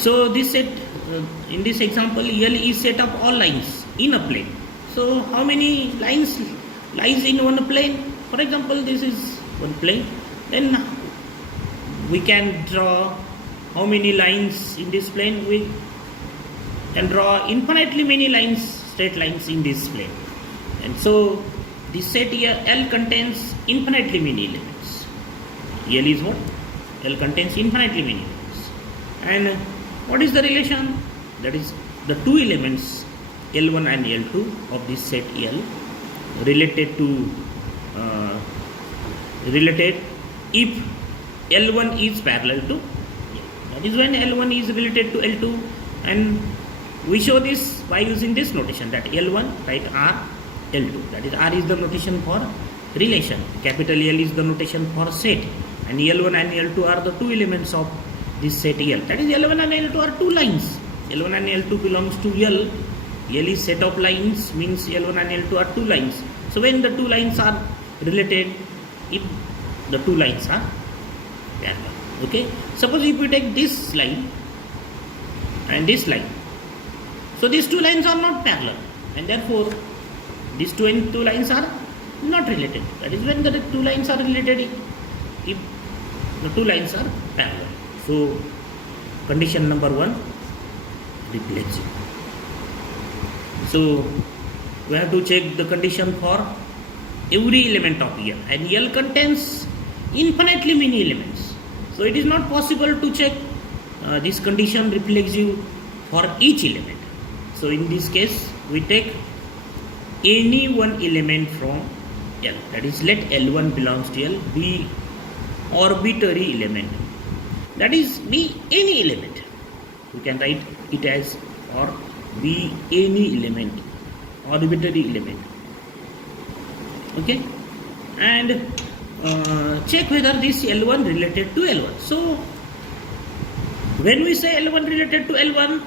So this set, in this example, L is set of all lines in a plane. So how many lines lies in one plane? For example, this is one plane. Then we can draw how many lines in this plane? We can draw infinitely many lines, straight lines in this plane. And so this set here L contains infinitely many elements. L is what? L contains infinitely many elements. And what is the relation? That is the two elements L1 and L2 of this set L related to related if L1 is parallel to L. That is when L1 is related to L2, and we show this by using this notation, that L1 write R, L2. That is R is the notation for relation, capital L is the notation for set, and L1 and L2 are the two elements of this set L. That is L1 and L2 are two lines. L1 and L2 belongs to L. L is set of lines, means L1 and L2 are two lines. So when the two lines are related, if the two lines are parallel. Okay. Suppose if we take this line and this line, so these two lines are not parallel, and therefore these two lines are not related. That is when the two lines are related if the two lines are parallel. So condition number 1 reflexive. So we have to check the condition for every element of L, and L contains infinitely many elements. So it is not possible to check this condition reflexive for each element. So in this case we take any one element from L. That is, let L1 belongs to L, be arbitrary element. That is, be any element. We can write it as or be any element, arbitrary element. Okay, and check whether this L1 related to L1. So when we say L1 related to L1,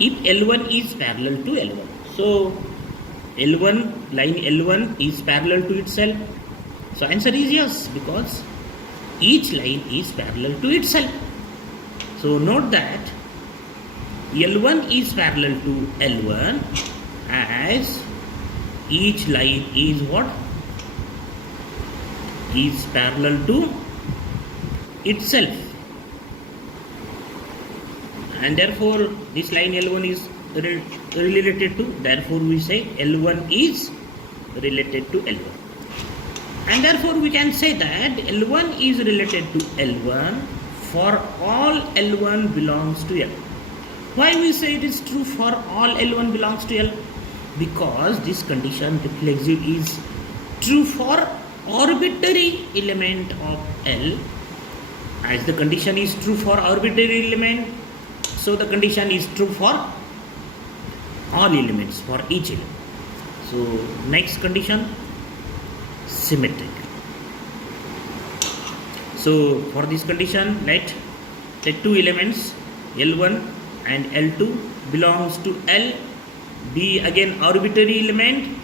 if L1 is parallel to L1, so L1, line L1 is parallel to itself. So answer is yes, because each line is parallel to itself. So note that L1 is parallel to L1 as each line is what? Is parallel to itself. And therefore this line L1 is related to, therefore we say L1 is related to L1. And therefore we can say that L1 is related to L1 for all L1 belongs to L. Why we say it is true for all L1 belongs to L? Because this condition reflexive is true for arbitrary element of L. As the condition is true for arbitrary element, so the condition is true for all elements, for each element. So next condition, symmetric. So for this condition, let two elements L1 and L2 belongs to L be again arbitrary element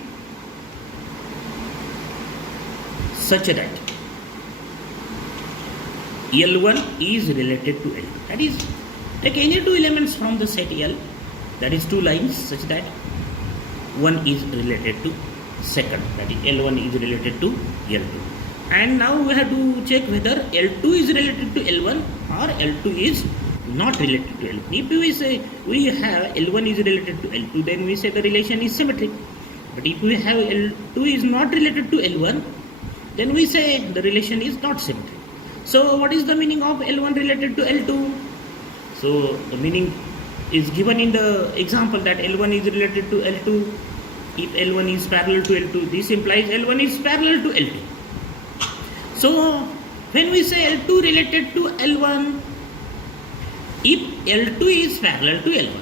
such that L1 is related to L2. That is, take any two elements from the set L, that is two lines, such that one is related to second, that is L1 is related to L2. And now we have to check whether L2 is related to L1 or L2 is not related to L1. If we say we have L1 is related to L2, then we say the relation is symmetric. But if we have L2 is not related to L1, then we say the relation is not symmetric. So what is the meaning of L1 related to L2? So the meaning is given in the example, that L1 is related to L2. If L1 is parallel to L2, this implies L1 is parallel to L2. So when we say L2 related to L1, if L2 is parallel to L1,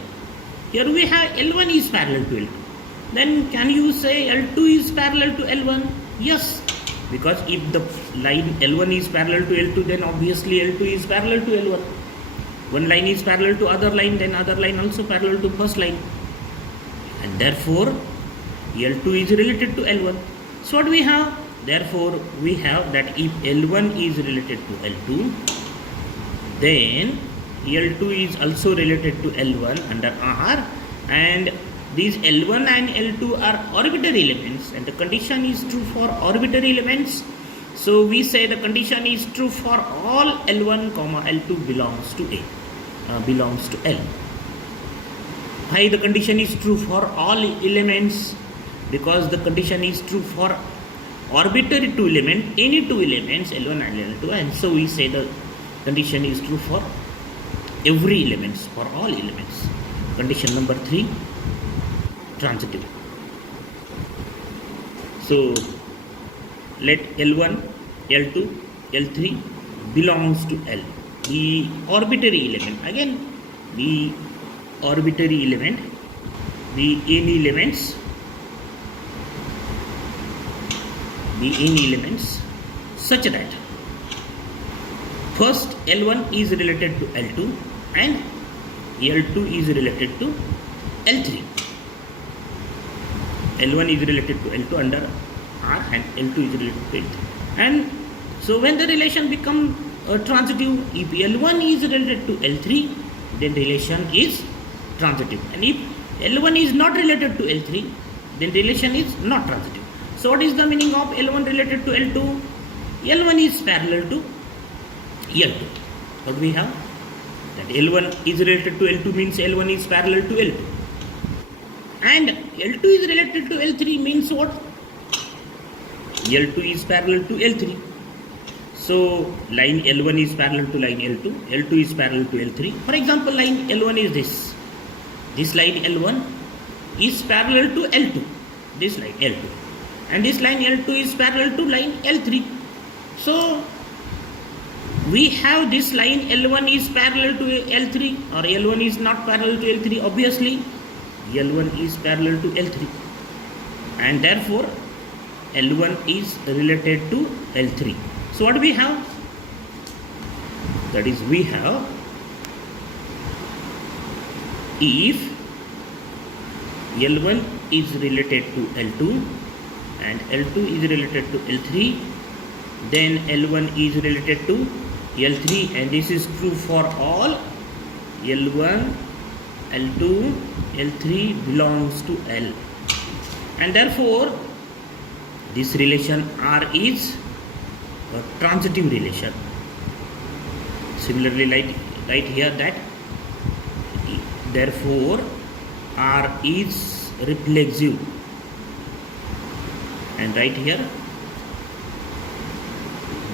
here we have L1 is parallel to L2, then can you say L2 is parallel to L1? Yes, because if the line L1 is parallel to L2, then obviously L2 is parallel to L1. One line is parallel to other line, then other line also parallel to first line, and therefore L2 is related to L1. So what we have? Therefore we have that if L1 is related to L2, then L2 is also related to L1 under R, and these L1 and L2 are arbitrary elements, and the condition is true for arbitrary elements. So we say the condition is true for all L1, L2 belongs to belongs to L. Why the condition is true for all elements? Because the condition is true for arbitrary two element, any two elements L1 and L2, and so we say the condition is true for every elements, for all elements. Condition number 3, transitive. So let L1, L2, L3 belongs to L. The arbitrary element, again the arbitrary element, the any elements, such that first L1 is related to L2 and L2 is related to L3. L1 is related to L2 under R and L2 is related to L3. And so when the relation becomes transitive, if L1 is related to L3, then relation is transitive. And if L1 is not related to L3, then relation is not transitive. So what is the meaning of L1 related to L2? L1 is parallel to L2. What we have? That L1 is related to L2 means L1 is parallel to L2. And L2 is related to L3 means what? L2 is parallel to L3. So line L1 is parallel to line L2. L2 is parallel to L3. For example, line L1 is this. This line L1 is parallel to L2. This line L2. And this line L2 is parallel to line L3. So we have this line L1 is parallel to L3, or L1 is not parallel to L3. Obviously L1 is parallel to L3, and therefore L1 is related to L3. So what we have? That is, we have, if L1 is related to L2 and L2 is related to L3, then L1 is related to L3, and this is true for all L1, L2, L3 belongs to L, and therefore this relation R is a transitive relation. Similarly, like right here, that therefore R is reflexive, and right here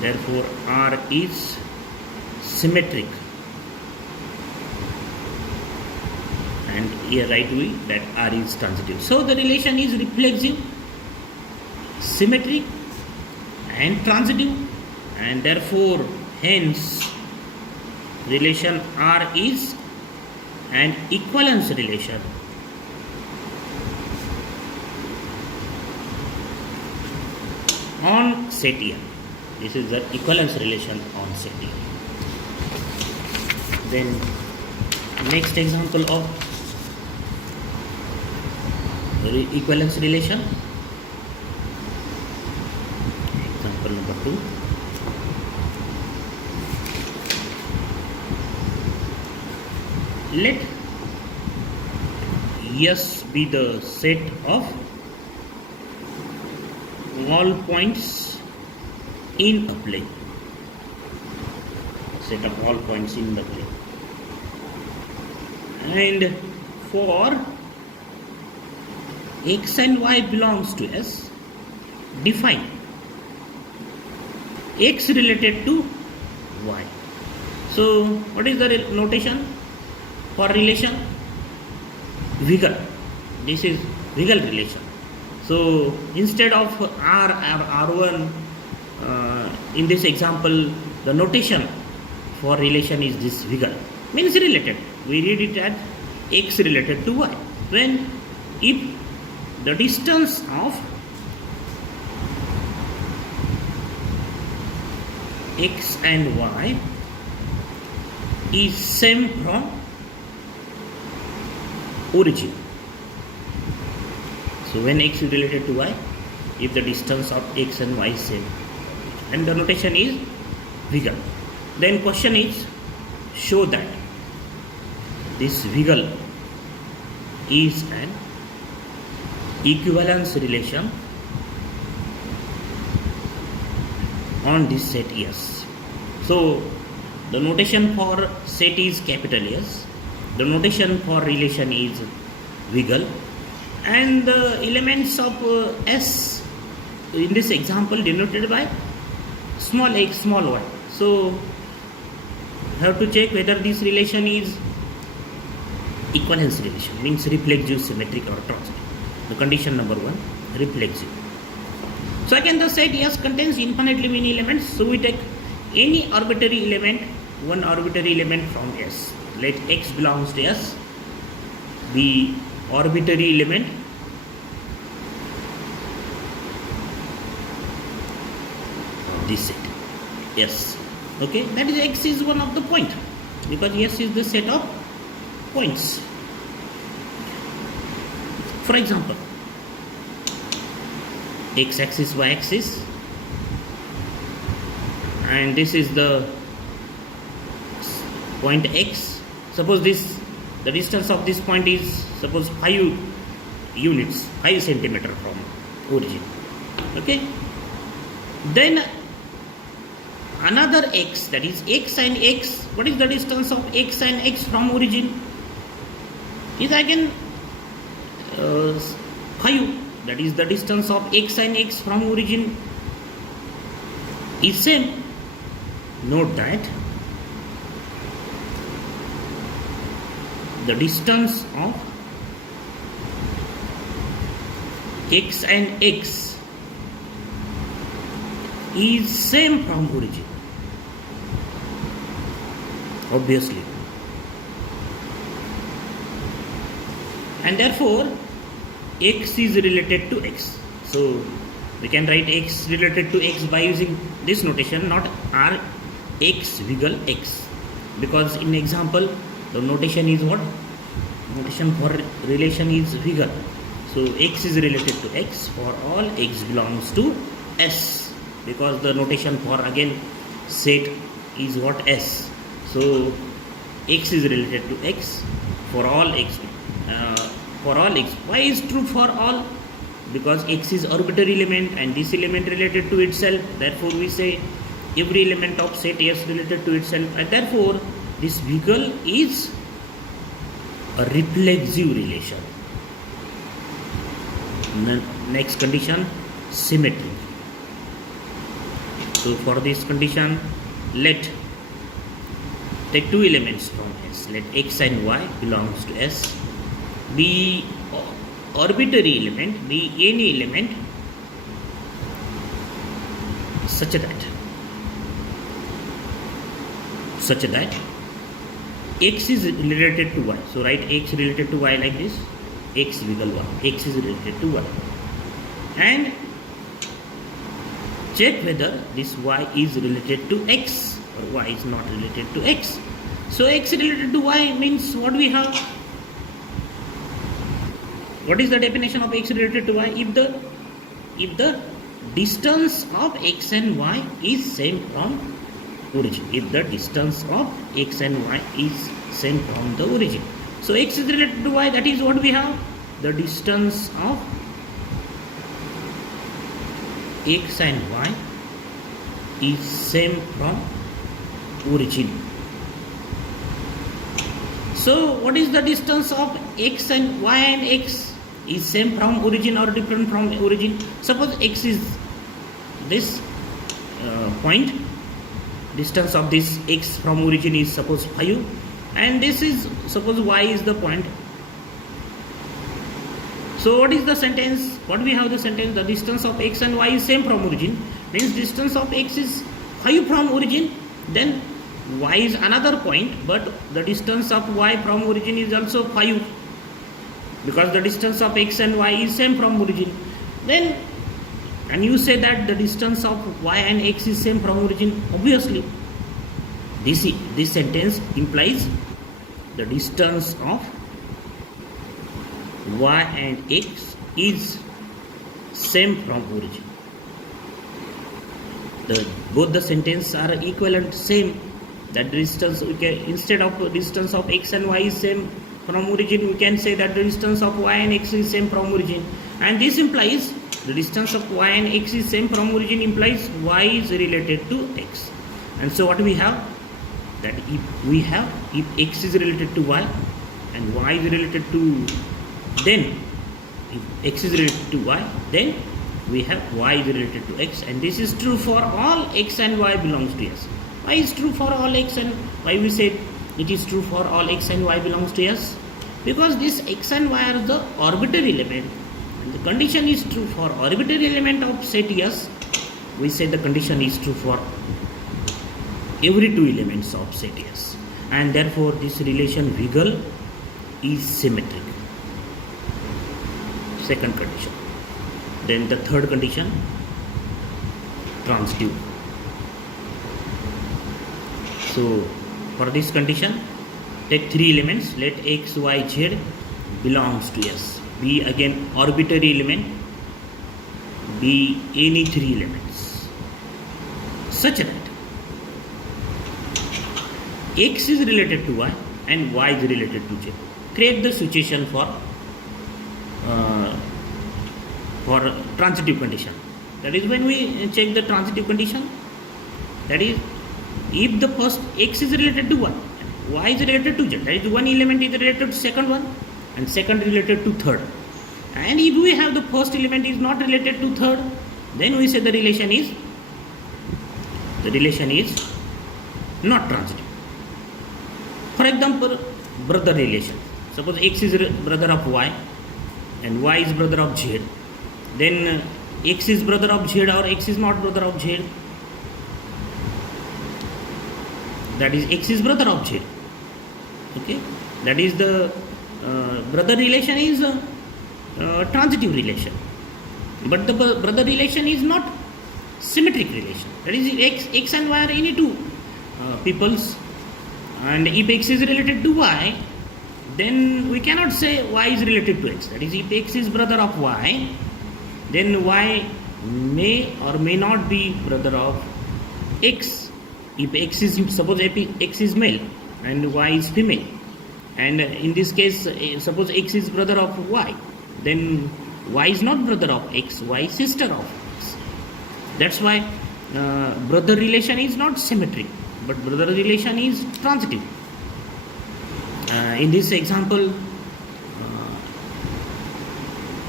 therefore R is symmetric, and here write we that R is transitive. So the relation is reflexive, symmetric and transitive, and therefore hence relation R is an equivalence relation. On set A. This is the equivalence relation on set A. Then next example of equivalence relation. Example number 2. Let S be the set of all points in a plane. Set of all points in the plane. And for x and y belongs to S, define x related to y. So what is the notation for relation? Wiggle. This is wiggle relation. So instead of R or R1, in this example the notation for relation is this wiggle, means related. We read it as x related to y. When if the distance of x and y is same from origin. So when x is related to y, if the distance of x and y is same, and the notation is wiggle, then question is show that this Wiggle is an equivalence relation on this set S. So the notation for set is capital S, the notation for relation is Wiggle, and the elements of S in this example denoted by small x, small y. So have to check whether this relation is equivalence relation, means reflexive, symmetric or transitive. The condition number 1, reflexive. So again the set S contains infinitely many elements, so we take any arbitrary element, one arbitrary element from S. Let x belongs to S, the arbitrary element this set S. Okay, that is x is one of the point, because S is the set of points. For example, x-axis, y-axis, and this is the point x. Suppose the distance of this point is suppose 5 units, 5 centimeter from origin. Okay, then another x, that is x and x. What is the distance of x and x from origin? Is again 5. That is the distance of x and x from origin is same. Note that the distance of x and x is same from origin, obviously, and therefore x is related to x. So we can write x related to x by using this notation, not r x Wiggle x, because in example the notation is what? Notation for relation is Wiggle. So x is related to x for all x belongs to S, because the notation for again set is what? S. So x is related to x for all x. For all x. Why is true for all? Because x is arbitrary element and this element related to itself. Therefore we say every element of set S related to itself, and therefore this Wiggle is a reflexive relation. Next condition, symmetry. So for this condition, let take two elements from S. Let x and y belongs to S. Be arbitrary element, be any element such that x is related to y. So write x related to y like this, x Wiggle y, x is related to y, and check whether this y is related to x or y is not related to x. So x related to y means what we have? What is the definition of x related to y? If the distance of x and y is same from origin. If the distance of x and y is same from the origin. So x is related to y, that is what we have? The distance of x and y is same from origin. So what is the distance of x and y and x? Is same from origin or different from origin? Suppose x is this point, distance of this x from origin is suppose 5, and this is suppose y is the point. So what is the sentence? What we have the sentence? The distance of x and y is same from origin, means distance of x is 5 from origin, then y is another point, but the distance of y from origin is also 5, because the distance of x and y is same from origin. Then, and you say that the distance of y and x is same from origin, obviously this sentence implies the distance of y and x is same from origin. Both the sentences are equivalent, same. that distance, we can, instead of distance of x and y is same from origin, we can say that the distance of y and x is same from origin, and this implies the distance of y and x is same from origin implies y is related to x. And so what we have, that if x is related to y and y is related to, then if x is related to y, then we have y is related to x, and this is true for all x and y belongs to S. Why is true for all x, and why we say it is true for all x and y belongs to S? Because this x and y are the arbitrary element, and the condition is true for arbitrary element of set S. We say the condition is true for every two elements of set S, and therefore this relation Wiggle is symmetric. Second condition. Then the third condition, transitive. So for this condition, take three elements, let x, y, z belongs to S. Be again arbitrary element, be any three elements, such that x is related to y and y is related to z. Create the situation for transitive condition. That is, when we check the transitive condition, that is, if the first x is related to y, y is related to z, that is, one element is related to second one and second related to third, and if we have the first element is not related to third, then we say the relation is not transitive. For example, brother relation. Suppose x is brother of y and y is brother of z, then x is brother of z or x is not brother of z. That is, x is brother of z. Okay, that is the brother relation is transitive relation, but the brother relation is not symmetric relation. That is, x and y are any two peoples, and if x is related to y, then we cannot say y is related to x. That is, if x is brother of y, then y may or may not be brother of x. If x is, suppose x is male and y is female, and in this case, suppose x is brother of y, then y is not brother of x, y is sister of x. That's why brother relation is not symmetric, but brother relation is transitive. In this example,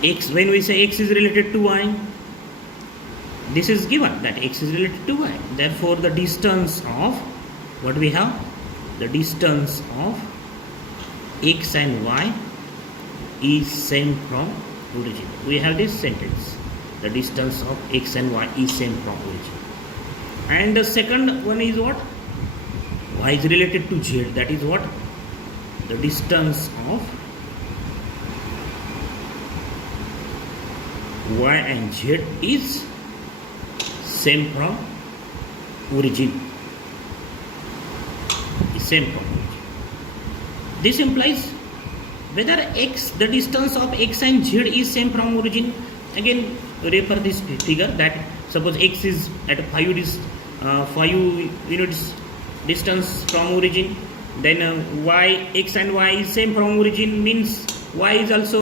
x, when we say x is related to y, this is given that x is related to y. Therefore, the distance of, what we have, the distance of x and y is same from origin. We have this sentence, the distance of x and y is same from origin. And the second one is what? Y is related to z. That is what? The distance of y and z is same from origin. Is same from origin. This implies whether x, the distance of x and z is same from origin. Again, refer this figure, that suppose x is at 5 units distance from origin, then y, x and y is same from origin, means y is also